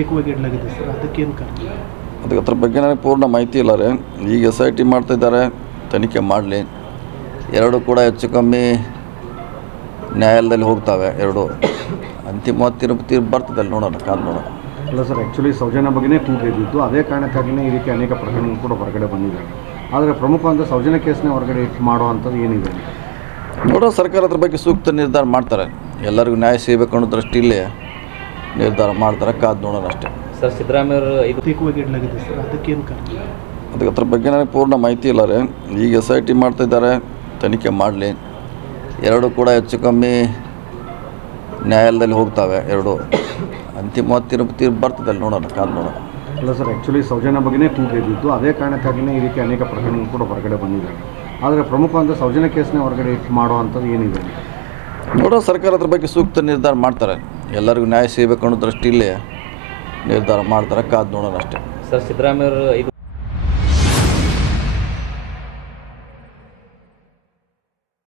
ಇಡಲಾಗಿದೆ ಸರ್, ಅದಕ್ಕೇನು ಕಾರಣ? ಅದಕ್ಕೆ ಅದ್ರ ಬಗ್ಗೆ ನನಗೆ ಪೂರ್ಣ ಮಾಹಿತಿ ಇಲ್ಲ ರೀ. ಈಗ SIT ಮಾಡ್ತಾಯಿದ್ದಾರೆ, ತನಿಖೆ ಮಾಡಲಿ. ಎರಡು ಕೂಡ ಹೆಚ್ಚು ಕಮ್ಮಿ ನ್ಯಾಯಾಲಯದಲ್ಲಿ ಹೋಗ್ತವೆ. ಎರಡು ಅಂತಿಮ ತೀರ್ಪು ಬರ್ತದೆ, ನೋಡೋಣ, ಕಾದು ನೋಡೋಣ. ಅಲ್ಲ ಸರ್, ಆ್ಯಕ್ಚುಲಿ ಸೌಜನ್ಯ ಬಗ್ಗೆನೇ ಕೂಗಿದ್ದು, ಅದೇ ಕಾರಣಕ್ಕಾಗಿಯೇ ಈ ರೀತಿ ಅನೇಕ ಪ್ರಕರಣಗಳು ಕೂಡ ಹೊರಗಡೆ ಬಂದಿದ್ದಾವೆ. ಆದರೆ ಪ್ರಮುಖವಾದ ಸೌಜನ್ಯ ಕೇಸ್ನೇ ಹೊರಗಡೆ ಮಾಡುವಂಥದ್ದು ಏನಿದೆ ನೋಡೋ, ಸರ್ಕಾರ ಅದ್ರ ಬಗ್ಗೆ ಸೂಕ್ತ ನಿರ್ಧಾರ ಮಾಡ್ತಾರೆ. ಎಲ್ಲರಿಗೂ ನ್ಯಾಯ ಸಿಗಬೇಕು ಅನ್ನೋ ದೃಷ್ಟಿಯಲ್ಲಿ ನಿರ್ಧಾರ ಮಾಡ್ತಾರೆ, ಕಾದು ನೋಡೋಣ ಅಷ್ಟೇ. ಸರ್, ಸಿದ್ದರಾಮಯ್ಯ ಇಡಲಾಗಿದೆ ಸರ್, ಅದಕ್ಕೇನು ಕಾರಣ? ಅದಕ್ಕೆ ಅದ್ರ ಬಗ್ಗೆ ನನಗೆ ಪೂರ್ಣ ಮಾಹಿತಿ ಇಲ್ಲ ರೀ. ಈಗ SIT ಮಾಡ್ತಾಯಿದ್ದಾರೆ, ತನಿಖೆ ಮಾಡಲಿ. ಎರಡು ಕೂಡ ಹೆಚ್ಚು ಕಮ್ಮಿ ನ್ಯಾಯಾಲಯದಲ್ಲಿ ಹೋಗ್ತವೆ. ಎರಡು ಅಂತಿಮ ತೀರ್ಪು ಬರ್ತದೆ, ನೋಡೋಣ, ಕಾದು ನೋಡೋಣ. ಅಲ್ಲ ಸರ್, ಆ್ಯಕ್ಚುಲಿ ಸೌಜನ್ಯ ಬಗ್ಗೆನೇ ಕೂಗಿದ್ದು, ಅದೇ ಕಾರಣಕ್ಕಾಗಿಯೇ ಈ ರೀತಿ ಅನೇಕ ಪ್ರಕರಣಗಳು ಕೂಡ ಹೊರಗಡೆ ಬಂದಿದ್ದಾವೆ. ಆದರೆ ಪ್ರಮುಖವಾದ ಸೌಜನ್ಯ ಕೇಸ್ನೇ ಹೊರಗಡೆ ಮಾಡುವಂಥದ್ದು ಏನಿದೆ ನೋಡೋ, ಸರ್ಕಾರ ಅದ್ರ ಬಗ್ಗೆ ಸೂಕ್ತ ನಿರ್ಧಾರ ಮಾಡ್ತಾರೆ. ಎಲ್ಲರಿಗೂ ನ್ಯಾಯ ಸಿಗಬೇಕು ಅನ್ನೋ ದೃಷ್ಟಿಯಲ್ಲಿ ನಿರ್ಧಾರ ಮಾಡ್ತಾರೆ, ಕಾದು ನೋಡೋಣ ಅಷ್ಟೇ. ಸರ್, ಸಿದ್ದರಾಮಯ್ಯ